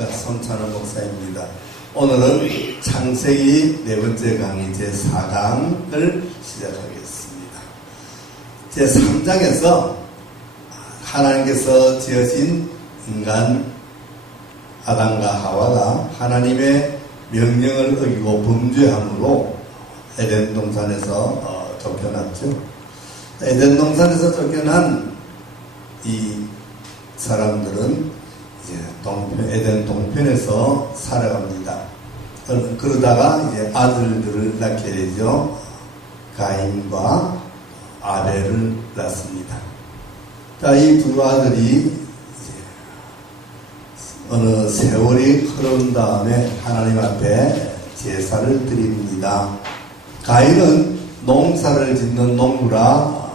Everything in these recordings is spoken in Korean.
안녕하십니까. 손찬원 목사입니다. 오늘은 창세기 4번째 강의 제4강을 시작하겠습니다. 제3장에서 하나님께서 지으신 인간 아담과 하와가 하나님의 명령을 어기고 범죄함으로 에덴 동산에서 쫓겨났죠. 에덴 동산에서 쫓겨난 이 사람들은 이제 에덴 동편에서 살아갑니다. 그러다가 이제 아들들을 낳게 되죠. 가인과 아벨을 낳습니다. 자, 이 두 아들이 이제 어느 세월이 흐른 다음에 하나님 앞에 제사를 드립니다. 가인은 농사를 짓는 농부라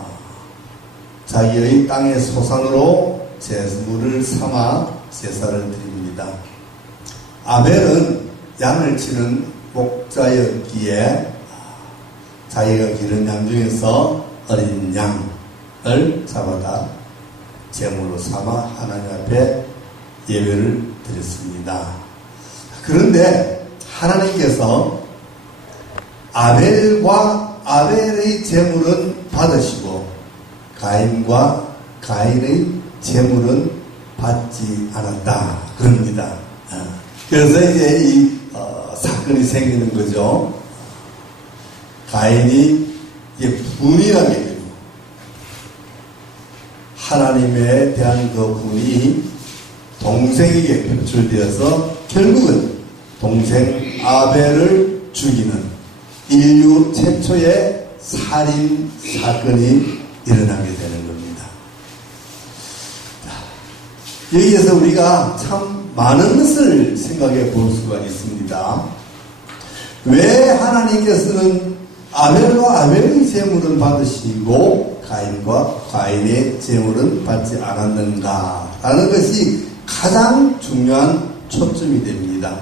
자기의 땅의 소산으로 제물을 삼아 제사를 드립니다. 아벨은 양을 치는 목자였기에 자기가 기른 양 중에서 어린 양을 잡아다 제물로 삼아 하나님 앞에 예배를 드렸습니다. 그런데 하나님께서 아벨과 아벨의 제물은 받으시고 가인과 가인의 제물은 받지 않았다. 그럽니다. 그래서 이제 이 사건이 생기는 거죠. 가인이 이제 분이하게 되고 하나님에 대한 그 분이 동생에게 표출되어서 결국은 동생 아벨을 죽이는 인류 최초의 살인 사건이 일어나게 되는 겁니다. 여기에서 우리가 참 많은 것을 생각해 볼 수가 있습니다. 왜 하나님께서는 아벨과 아벨의 제물은 받으시고 가인과 가인의 제물은 받지 않았는가 라는 것이 가장 중요한 초점이 됩니다.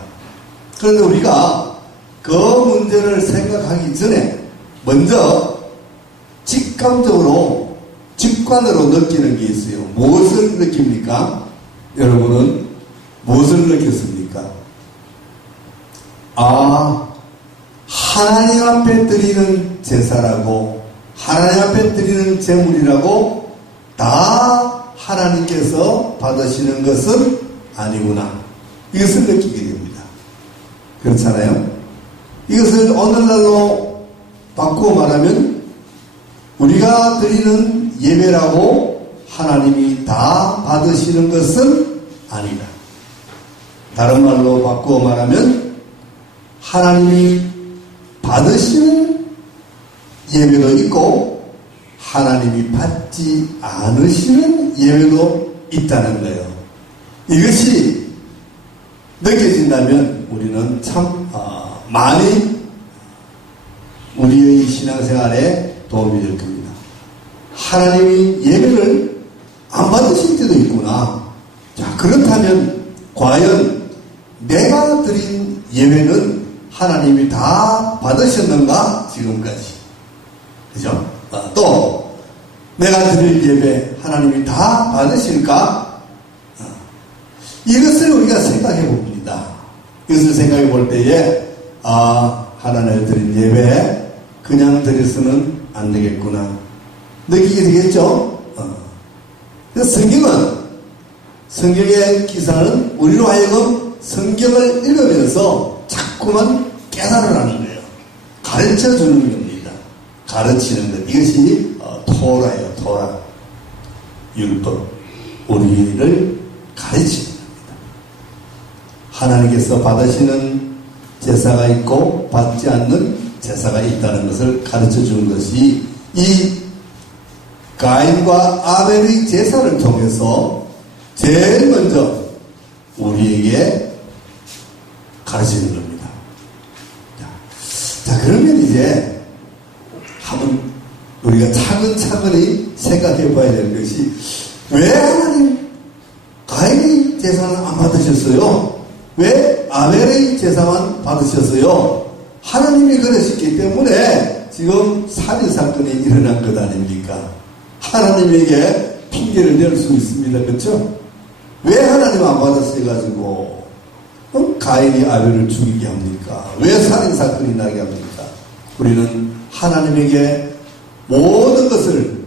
그런데 우리가 그 문제를 생각하기 전에 먼저 직감적으로 직관으로 느끼는 게 있어요. 무엇을 느낍니까? 여러분은 무엇을 느꼈습니까? 하나님 앞에 드리는 제사라고 하나님 앞에 드리는 제물이라고 다 하나님께서 받으시는 것은 아니구나. 이것을 느끼게 됩니다. 그렇잖아요? 이것을 오늘날로 바꾸어 말하면 우리가 드리는 예배라고 하나님이 다 받으시는 것은 아니다. 다른 말로 바꾸어 말하면 하나님이 받으시는 예배도 있고 하나님이 받지 않으시는 예배도 있다는 거예요. 이것이 느껴진다면 우리는 참 많이 우리의 신앙생활에 도움이 될 겁니다. 하나님이 예배를 안 받으실 때도 있구나. 자, 그렇다면 과연 내가 드린 예배는 하나님이 다 받으셨는가? 지금까지. 그죠? 또 내가 드릴 예배 하나님이 다 받으실까? 이것을 우리가 생각해 봅니다. 이것을 생각해 볼 때에 하나님을 드린 예배 그냥 드려서는 안 되겠구나. 느끼게 되겠죠? 그래서 성경의 기사는 우리로 하여금 성경을 읽으면서 자꾸만 깨달으라는 거예요. 가르쳐 주는 겁니다. 가르치는 것. 이것이 토라예요. 토라. 율법. 우리를 가르치는 겁니다. 하나님께서 받으시는 제사가 있고 받지 않는 제사가 있다는 것을 가르쳐 주는 것이 이 가인과 아벨의 제사를 통해서 제일 먼저 우리에게 가르치는 겁니다. 자, 그러면 이제 한번 우리가 차근차근히 생각해 봐야 될 것이 왜 하나님 가인의 제사는 안 받으셨어요? 왜 아벨의 제사만 받으셨어요? 하나님이 그러셨기 때문에 지금 살인사건이 일어난 것 아닙니까? 하나님에게 핑계를 낼 수 있습니다. 그렇죠? 왜 하나님 안 받았어요? 가지고 가인이 아벨을 죽이게 합니까? 왜 살인사건이 나게 합니까? 우리는 하나님에게 모든 것을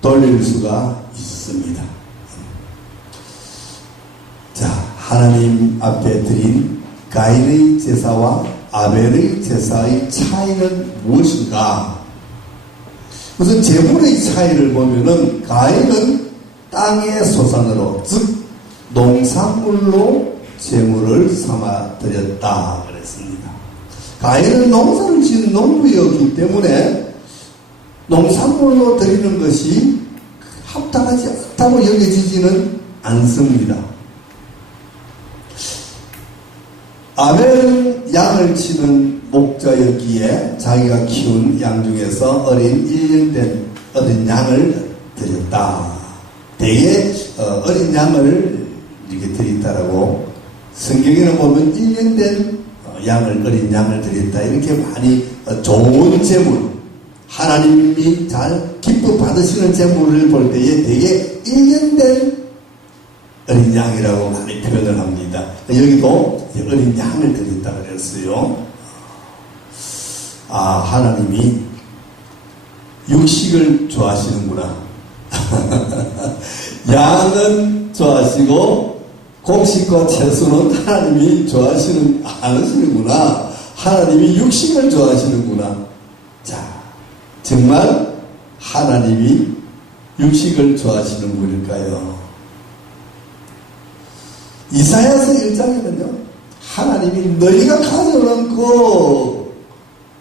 돌릴 수가 있습니다. 자, 하나님 앞에 드린 가인의 제사와 아벨의 제사의 차이는 무엇인가? 우선 제물의 차이를 보면은 가인은 땅의 소산으로, 즉 농산물로 제물을 삼아 드렸다 그랬습니다. 가인은 농사를 지은 농부였기 때문에 농산물로 드리는 것이 합당하지 않다고 여겨지지는 않습니다. 아벨은 양을 치는 목자였기에 자기가 키운 양 중에서 어린 1년 된 어린 양을 드렸다. 대개 어린 양을 이렇게 드렸다라고 성경에는 보면 1년 된 양을 어린 양을 드렸다. 이렇게 많이 좋은 제물, 하나님이 잘 기뻐 받으시는 제물을 볼 때에 대개 1년 된 어린 양이라고 많이 표현을 합니다. 여기도 어린 양을 드렸다 그랬어요. 아, 하나님이 육식을 좋아하시는구나. 양은 좋아하시고 곡식과 채소는 하나님이 좋아하시는 않으시는구나. 하나님이 육식을 좋아하시는구나. 자, 정말 하나님이 육식을 좋아하시는 분일까요? 이사야서 1장에는요, 하나님이 너희가 가져오는 그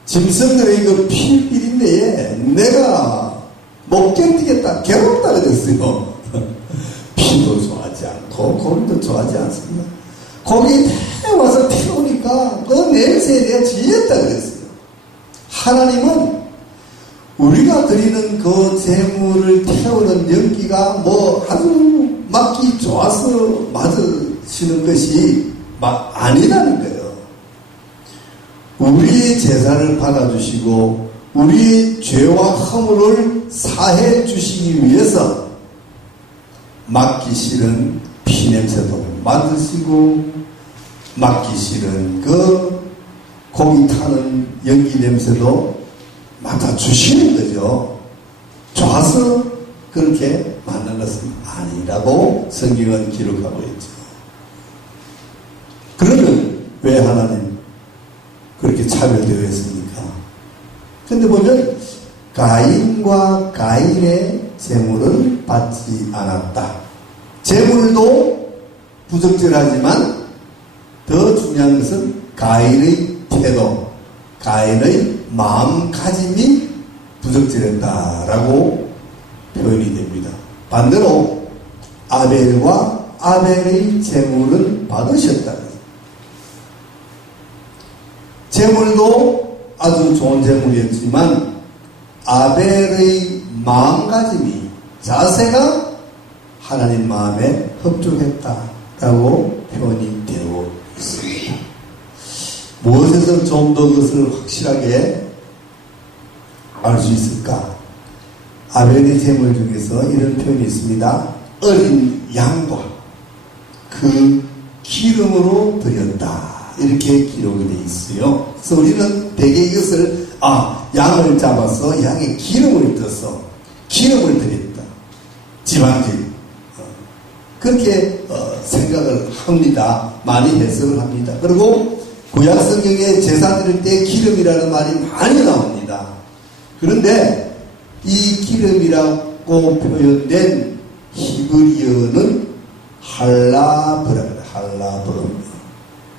짐승들의 그 피비린내에 내가 못 견디겠다, 괴롭다 그랬어요. 피도 좋아하지 않고 고기도 좋아하지 않습니다. 고기 와서 태우니까 그 냄새에 내가 질렸다 그랬어요. 하나님은 우리가 드리는 그 재물을 태우는 연기가 뭐 아주 맡기 좋아서 맞으시는 것이 아니라는 거예요. 우리의 제사를 받아주시고 우리의 죄와 허물을 사해 주시기 위해서 맡기 싫은 피냄새도 맡으시고 맡기 싫은 그 고기 타는 연기 냄새도 맡아주시는 거죠. 좋아서 그렇게 만난 것은 아니라고 성경은 기록하고 있죠. 그러면 왜 하나님 그렇게 차별되어 있습니까? 근데 보면 가인과 가인의 제물은 받지 않았다. 제물도 부적절하지만 더 중요한 것은 가인의 태도, 가인의 마음가짐이 부적절했다라고 표현이 됩니다. 반대로 아벨과 아벨의 제물은 받으셨다. 제물도 아주 좋은 제물이었지만 아벨의 마음가짐이, 자세가 하나님 마음에 흡족했다라고 표현이 되고 있습니다. 무엇에서 좀 더 그것을 확실하게 알 수 있을까? 아벨의 제물 중에서 이런 표현이 있습니다. 어린 양과 그 기름으로 드렸다. 이렇게 기록이 되어 있어요. 그래서 우리는 대개 이것을 양을 잡아서 양에 기름을 떠서 기름을 드렸다. 지방질. 그렇게 생각을 합니다. 많이 해석을 합니다. 그리고 구약 성경에 제사 드릴 때 기름이라는 말이 많이 나옵니다. 그런데 이 기름이라고 표현된 히브리어는 할라브랍니다. 할라브.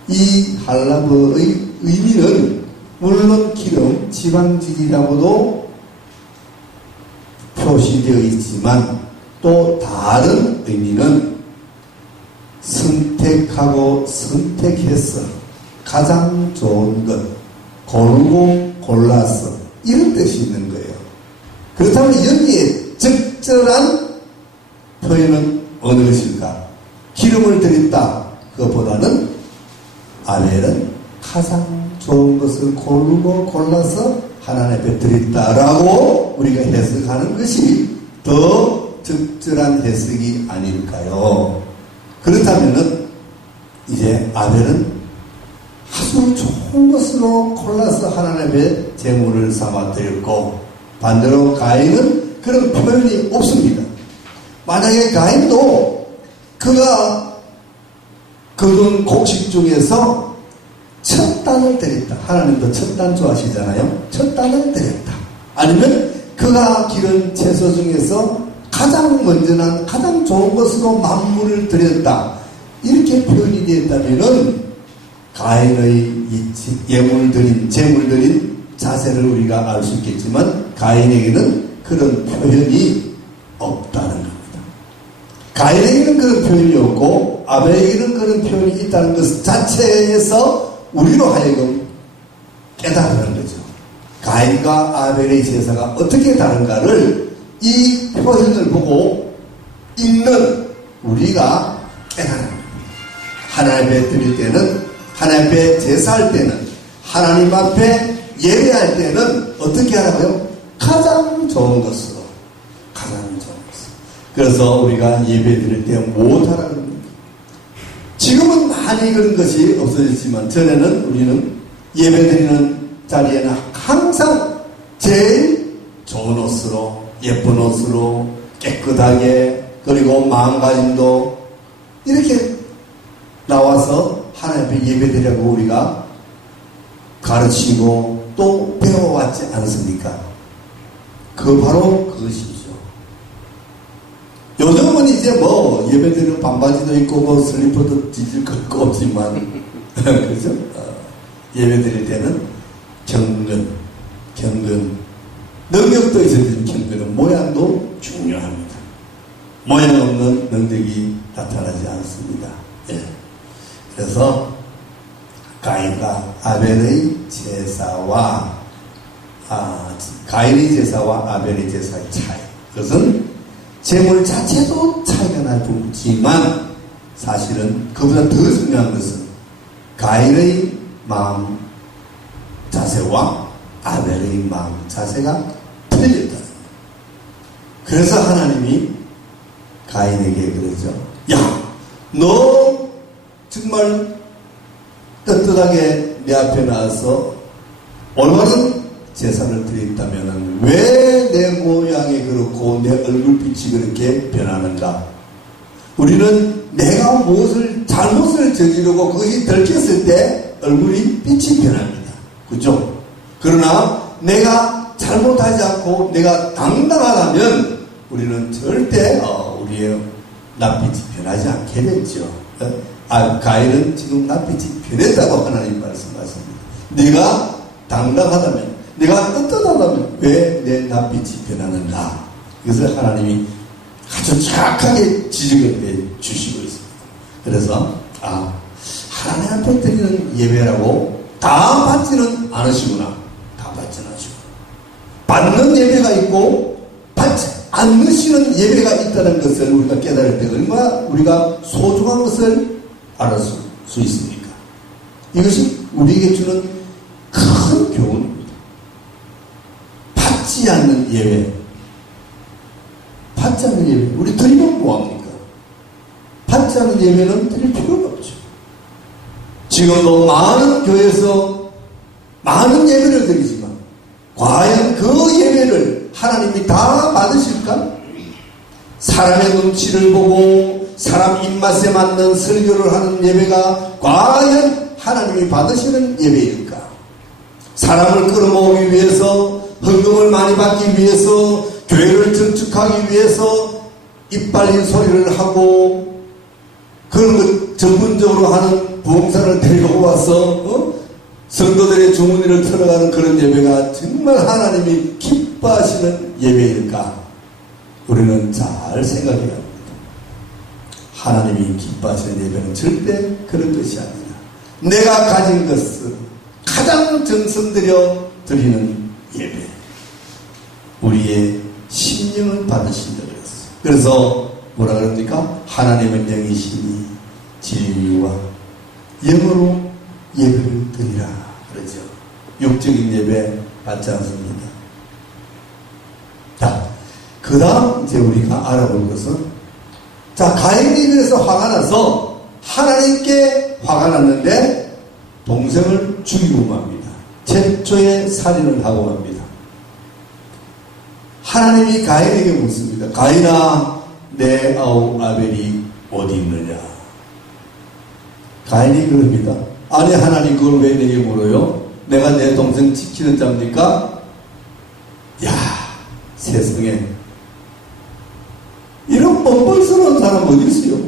이 할라브의 의미는 물론 기름, 지방질이라고도 표시되어 있지만 또 다른 의미는 선택하고 선택해서 가장 좋은 것, 고르고 골라서 이런 뜻이 있는 거예요. 그렇다면 여기에 적절한 표현은 어느 것일까? 기름을 드렸다. 그것보다는 아벨은 가장 좋은 것을 고르고 골라서 하나님 앞에 드렸다라고 우리가 해석하는 것이 더 적절한 해석이 아닐까요? 그렇다면은 이제 아벨은 아주 좋은 것으로 골라서 하나님 앞에 제물을 삼아 드렸고, 반대로 가인은 그런 표현이 없습니다. 만약에 가인도 그가 거둔 곡식 중에서 첫 단을 드렸다. 하나님도 첫 단 좋아하시잖아요. 첫 단을 드렸다. 아니면 그가 기른 채소 중에서 가장 먼저 난 가장 좋은 것으로 만물을 드렸다. 이렇게 표현이 되었다면은 가인의 예물 드린, 제물 드린 자세를 우리가 알 수 있겠지만 가인에게는 그런 표현이 없다는 겁니다. 가인에게는 그런 표현이 없고 아벨에게는 그런 표현이 있다는 것 자체에서 우리로 하여금 깨달으는 거죠. 가인과 아벨의 제사가 어떻게 다른가를 이 표현을 보고 읽는 우리가 깨달아야 합니다. 하나님 앞에 드릴 때는, 하나님 앞에 제사할 때는, 하나님 앞에 예배할 때는 어떻게 하라고요? 가장 좋은 것으로, 가장 좋은 것으로. 그래서 우리가 예배 드릴 때 못하라는 겁니다. 지금은 많이 그런 것이 없어졌지만 전에는 우리는 예배 드리는 자리에는 항상 제일 좋은 옷으로, 예쁜 옷으로, 깨끗하게, 그리고 마음가짐도 이렇게 나와서 하나님 앞에 예배드리라고 우리가 가르치고 또 배워왔지 않습니까? 그 바로 그것이죠. 요즘은 이제 뭐 예배드리는 반바지도 있고 뭐 슬리퍼도 뒤질 것도 없지만 그렇죠? 예배드릴 때는 경건 능력도 있어야 되는 경건은 모양도 중요합니다. 모양 없는 능력이 나타나지 않습니다. 예. 그래서 가인과 아벨의 제사와 가인의 제사와 아벨의 제사의 차이, 그것은 제물 자체도 차이가 날 뿐이지만 사실은 그보다 더 중요한 것은 가인의 마음 자세와 아벨의 마음 자세가 틀렸다는 거예요. 그래서 하나님이 가인에게 그러죠. 야, 너 정말 떳떳하게 내 앞에 나와서 올바른 제사를 드렸다면 왜 내 모양이 그렇고 내 얼굴빛이 그렇게 변하는가? 우리는 내가 무엇을 잘못을 저지르고 그것이 들켰을 때 얼굴이 빛이 변합니다. 그죠? 그러나 내가 잘못하지 않고 내가 당당하다면 우리는 절대 우리의 낯빛이 변하지 않게 됐죠. 가인은 지금 낯빛이 변했다고 하나님 말씀하십니다. 네가 당당하다면, 내가 떳떳하다면 왜 내 낯빛이 변하는가? 이것을 하나님이 아주 정확하게 지적을 해 주시고 있습니다. 그래서 하나님 앞에 드리는 예배라고 다 받지는 않으시구나. 다 받지는 않으시구나. 받는 예배가 있고 받지 않으시는 예배가 있다는 것을 우리가 깨달을 때 얼마나 우리가 소중한 것을 알을 수 있습니까? 이것이 우리에게 주는 큰 교훈입니다. 받지 않는 예배. 받지 않는 예배. 우리 드리면 뭐합니까? 받지 않는 예배는 드릴 필요가 없죠. 지금도 많은 교회에서 많은 예배를 드리지만 과연 그 예배를 하나님이 다 받으실까? 사람의 눈치를 보고 사람 입맛에 맞는 설교를 하는 예배가 과연 하나님이 받으시는 예배일까? 사람을 끌어모으기 위해서, 헌금을 많이 받기 위해서, 교회를 증축하기 위해서 입빨린 소리를 하고 그런 것 전문적으로 하는 부흥사를 데리고 와서 성도들의 주머니를 털어가는 그런 예배가 정말 하나님이 기뻐하시는 예배일까? 우리는 잘 생각해야 합니다. 하나님이 기뻐하시는 예배는 절대 그런 것이 아니라 내가 가진 것을 가장 정성 들여 드리는 예배, 우리의 심령을 받으신다 그랬어요. 그래서 뭐라 그럽니까? 하나님은 영이시니 진리와 영으로 예배를 드리라 그러죠. 육적인 예배 받지 않습니다. 자, 그 다음 이제 우리가 알아볼 것은, 자, 가인이 그래서 화가 나서 하나님께 화가 났는데 동생을 죽이고 맙니다. 최초의 살인을 하고 맙니다. 하나님이 가인에게 묻습니다. 가인아, 내 아우 아벨이 어디 있느냐? 가인이 그럽니다. 아니, 하나님 그걸 왜 내게 물어요? 내가 내 동생 지키는 자입니까? 야, 세상에 이런 뻔뻔스러운 사람 어디 있어요?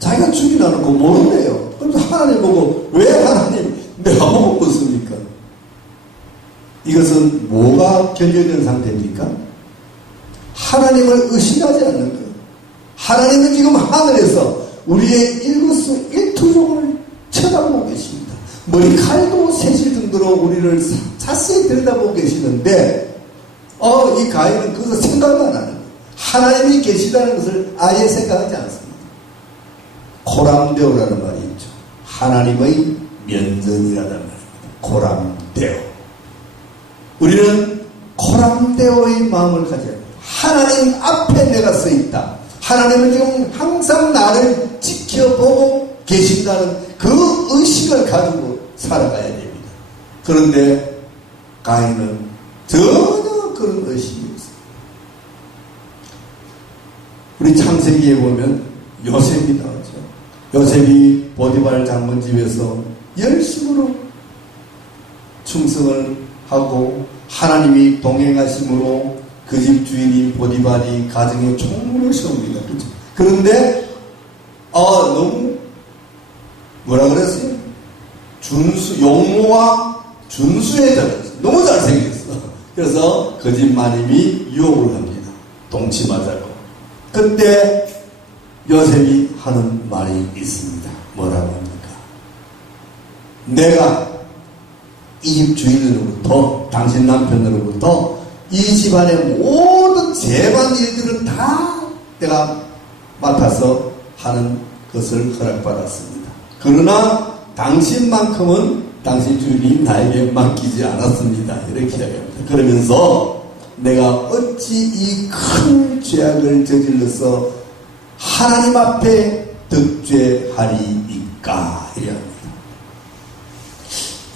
자기가 죽이나 놓고 모른대요. 그래서 하나님 보고 왜 하나님 내가 뭐 묻습니까? 이것은 뭐가 결여된 상태입니까? 하나님을 의심하지 않는 거예요. 하나님은 지금 하늘에서 우리의 일거수일투족을 쳐다보고 계십니다. 머리칼도 세실 정도로 우리를 자세히 들여다보고 계시는데 이 가인은 그것을 생각도 안 하는 거예요. 하나님이 계시다는 것을 아예 생각하지 않습니다. 코람데오라는 말이 있죠. 하나님의 면전이라는 말입니다. 코람데오. 우리는 코람데오의 마음을 가져야 합니다. 하나님 앞에 내가 서 있다. 하나님은 지금 항상 나를 지켜보고 계신다는 그 의식을 가지고 살아가야 됩니다. 그런데 가인은 전혀 그런 의식이 없어요. 우리 창세기에 보면 요셉이 나오죠. 요셉이 보디발 장군 집에서 열심으로 충성을 하고 하나님이 동행하심으로 그 집 주인인 보디발이 가정의 총무를 세웁니다. 그렇죠? 그런데 너무 뭐라 그랬어요? 용모와 준수에 달했어요. 너무 잘생겼어. 그래서 그 집 마님이 유혹을 합니다. 동침하자고. 그때 요셉이 하는 말이 있습니다. 뭐라고 합니까? 내가 이 집 주인으로부터, 당신 남편으로부터 이 집안의 모든 재반 일들은 다 내가 맡아서 하는 것을 허락받았습니다. 그러나 당신만큼은 당신 주인이 나에게 맡기지 않았습니다. 이렇게 이야기합니다. 그러면서 내가 어찌 이 큰 죄악을 저질러서 하나님 앞에 득죄하리이까 이래합니다.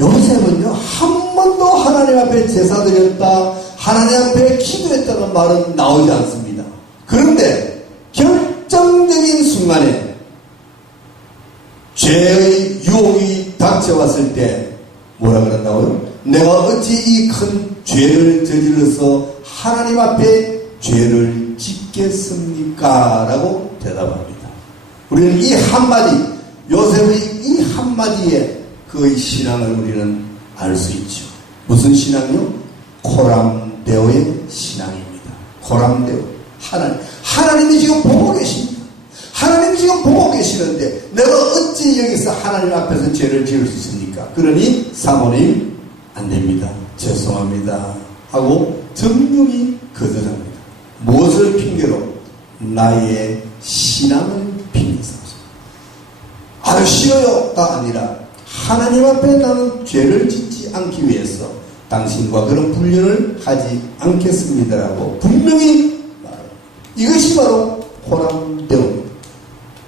요셉은요, 한 번도 하나님 앞에 제사 드렸다, 하나님 앞에 기도했다는 말은 나오지 않습니다. 그런데 결정적인 순간에 죄의 유혹이 닥쳐왔을 때 뭐라 그런다고요? 내가 어찌 이 큰 죄를 저질러서 하나님 앞에 죄를 짓겠습니까? 라고 대답합니다. 우리는 이 한마디, 요셉의 이 한마디에 그의 신앙을 우리는 알 수 있죠. 무슨 신앙이요? 코람데오의 신앙입니다. 코람데오. 하나님이 지금 보고 계십니다. 하나님이 지금 보고 계시는데 내가 어찌 여기서 하나님 앞에서 죄를 지을 수 있습니까? 그러니 사모님 안 됩니다. 죄송합니다. 하고 정중히 거절합니다. 무엇을 핑계로? 나의 신앙을 핑계 삼습니다. 싫어요가 아니라 하나님 앞에 나는 죄를 짓지 않기 위해서 당신과 그런 불륜을 하지 않겠습니다라고 분명히 말합니다. 이것이 바로 호람대오입니다.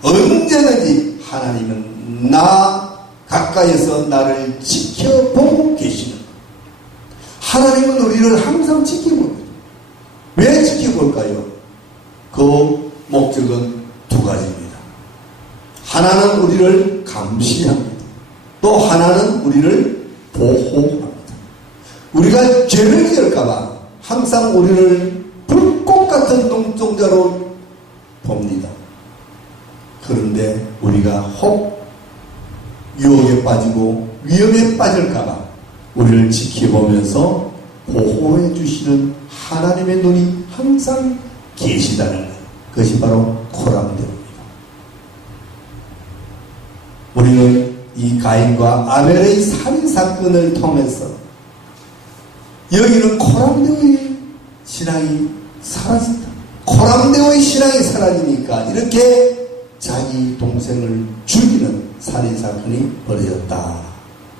언제든지 하나님은 나 가까이에서 나를 지켜보고 계시는 거예요. 하나님은 우리를 항상 지켜봅니다. 왜 지켜볼까요? 그 목적은 두 가지입니다. 하나는 우리를 감시합니다. 또 하나는 우리를 보호합니다. 우리가 죄를 지을까봐 항상 우리를 불꽃 같은 눈동자로 봅니다. 그런데 우리가 혹 유혹에 빠지고 위험에 빠질까봐 우리를 지켜보면서 보호해 주시는 하나님의 눈이 항상 계시다는 것. 그것이 바로 코람데오입니다. 우리는 이 가인과 아벨의 살인사건을 통해서 여기는 코람데오의 신앙이 사라진다. 코람데오의 신앙이 사라지니까 이렇게 자기 동생을 죽이는 살인사건이 벌어졌다.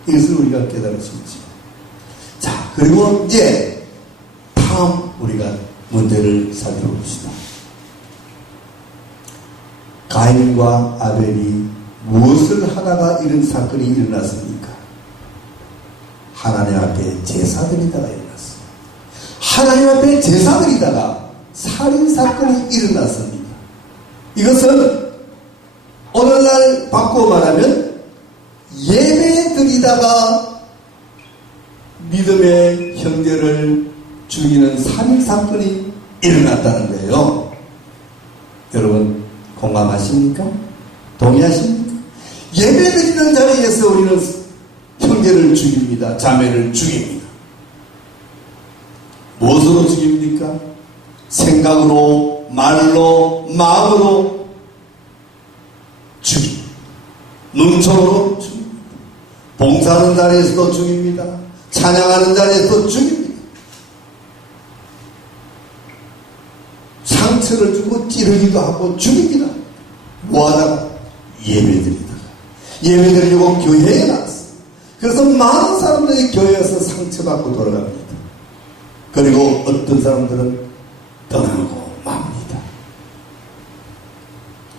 이것을 우리가 깨달을 수 있죠. 자, 그리고 이제 다음 우리가 문제를 살펴봅시다. 가인과 아벨이 무엇을 하다가 이런 사건이 일어났습니까? 하나님 앞에 제사드리다가 일어났습니다. 하나님 앞에 제사드리다가 살인사건이 일어났습니다. 이것은 오늘날 바꾸어 말하면 예배드리다가 믿음의 형제를 죽이는 살인사건이 일어났다는 거예요. 여러분 공감하십니까? 동의하십니까? 예배드리는 자리에서 우리는 형제를 죽입니다. 자매를 죽입니다. 무엇으로 죽입니까? 생각으로, 말로, 마음으로 죽입니다. 눈총으로 죽입니다. 봉사하는 자리에서도 죽입니다. 찬양하는 자리에서도 죽입니다. 상처를 주고 찌르기도 하고 죽입니다. 뭐하다가? 예배드리다가. 예배드리려고 교회에 나왔어요. 그래서 많은 사람들이 교회에서 상처받고 돌아갑니다. 그리고 어떤 사람들은 떠나고 맙니다.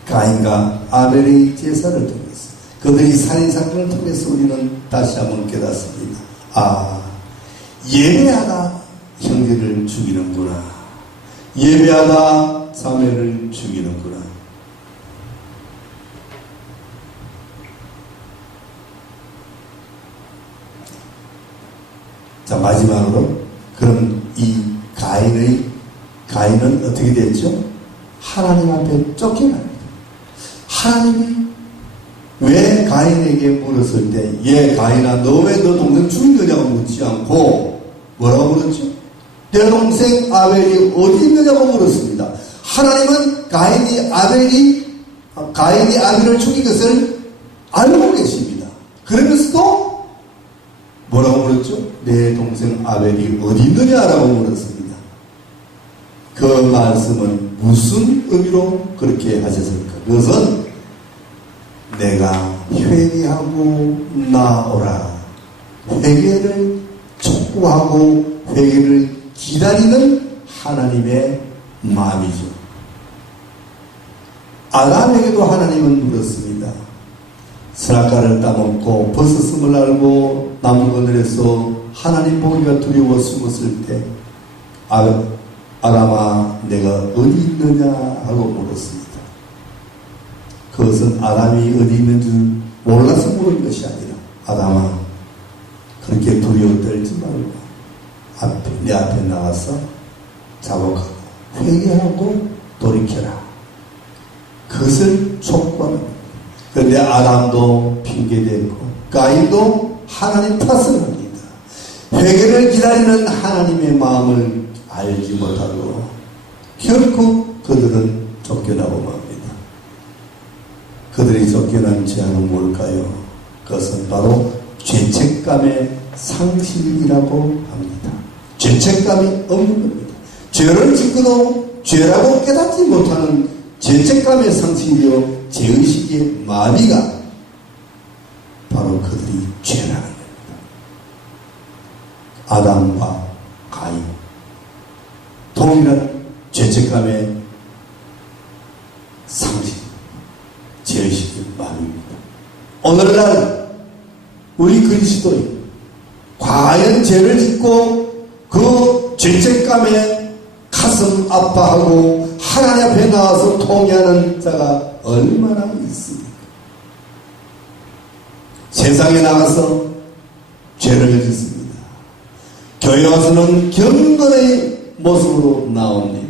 가인과 아벨의 제사를 통해서 그들이 살인사건을 통해서 우리는 다시 한번 깨닫습니다. 아, 예배하다 형제를 죽이는구나. 예배하다 자매를 죽이는구나. 자, 마지막으로 그럼 이 가인은 어떻게 됐죠? 하나님 앞에 쫓겨납니다. 하나님이 왜 가인에게 물었을 때, 예, 가인아, 너 왜 너 동생 죽인 거냐고 묻지 않고 뭐라고 물었죠? 내 동생 아벨이 어디 있느냐고 물었습니다. 하나님은 가인이 아벨을 죽인 것을 알고 계십니다. 그러면서도 뭐라고 물었죠? 내 동생 아벨이 어디 있느냐라고 물었습니다. 그 말씀은 무슨 의미로 그렇게 하셨을까? 그것은 내가 회개하고 나오라. 회개를 촉구하고 회개를 기다리는 하나님의 마음이죠. 아담에게도 하나님은 물었습니다. 선악과를 따먹고 벗었음을 알고 나무 그늘에서 하나님 보기가 두려워 숨었을 때 아담아 내가 어디 있느냐 하고 물었습니다. 그것은 아담이 어디 있는 줄 몰라서 물은 것이 아니라 아담아 그렇게 두려워 떨지 말고 내 앞에 나와서 자복하고 회개하고 돌이켜라. 그것을 촉구하는 겁니다. 그런데 아담도 핑계대고 가인도 하나님 탓을 합니다. 회개를 기다리는 하나님의 마음을 알지 못하고 결국 그들은 쫓겨나고 맙니다. 그들이 쫓겨난 죄는 뭘까요? 그것은 바로 죄책감의 상실이라고 합니다. 죄책감이 없는 겁니다. 죄를 짓고도 죄라고 깨닫지 못하는 죄책감의 상실이요 죄의식의 마비가 바로 그들이 죄라는 겁니다. 아담과 가인 동일한 죄책감의 상실, 죄의식의 마비입니다. 오늘날 우리 그리스도인 과연 죄를 짓고 그 죄책감에 가슴 아파하고 하나님 앞에 나와서 통회하는 자가 얼마나 있습니까? 세상에 나가서 죄를 짓습니다. 교회 와서는 경건의 모습으로 나옵니다.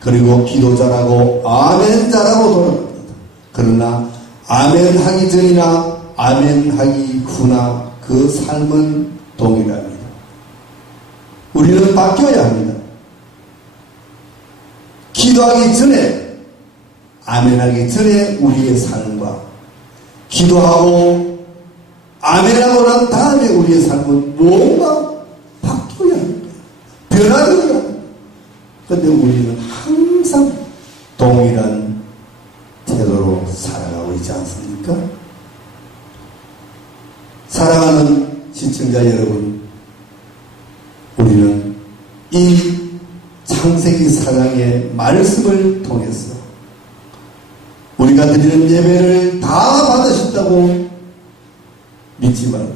그리고 기도 잘하고 아멘 잘하고 돌아갑니다. 그러나 아멘 하기 전이나 아멘 하기 후나 그 삶은 동일합니다. 우리는 바뀌어야 합니다. 기도하기 전에, 아멘하기 전에 우리의 삶과 기도하고 아멘하고 난 다음에 우리의 삶은 뭔가 바뀌어야 합니다. 변화해야 합니다. 그런데 우리는 항상 동일한 태도로 살아가고 있지 않습니까? 사랑하는 시청자 여러분, 우리는 이 창세기 4장의 말씀을 통해서 우리가 드리는 예배를 다 받으신다고 믿지 말고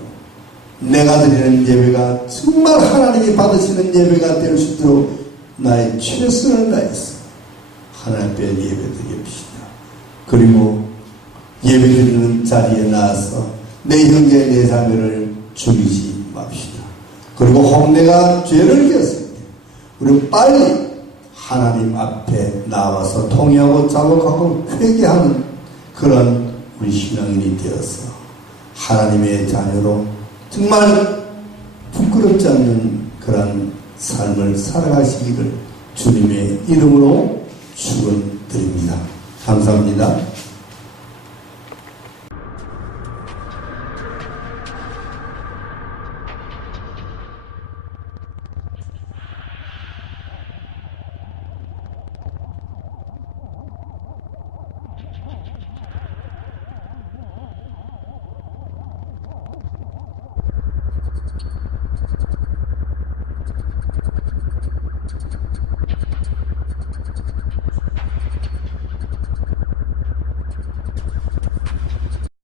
내가 드리는 예배가 정말 하나님이 받으시는 예배가 될 수 있도록 나의 최선을 다해서 하나님 앞에 예배드립시다. 그리고 예배드리는 자리에 나와서 내 형제 내 자매를 죽이지 맙시다. 그리고 혹 내가 죄를 지었을 때 우리 빨리 하나님 앞에 나와서 통회하고 자복하고 회개하는 그런 우리 신앙인이 되어서 하나님의 자녀로 정말 부끄럽지 않는 그런 삶을 살아가시기를 주님의 이름으로 축원드립니다. 감사합니다.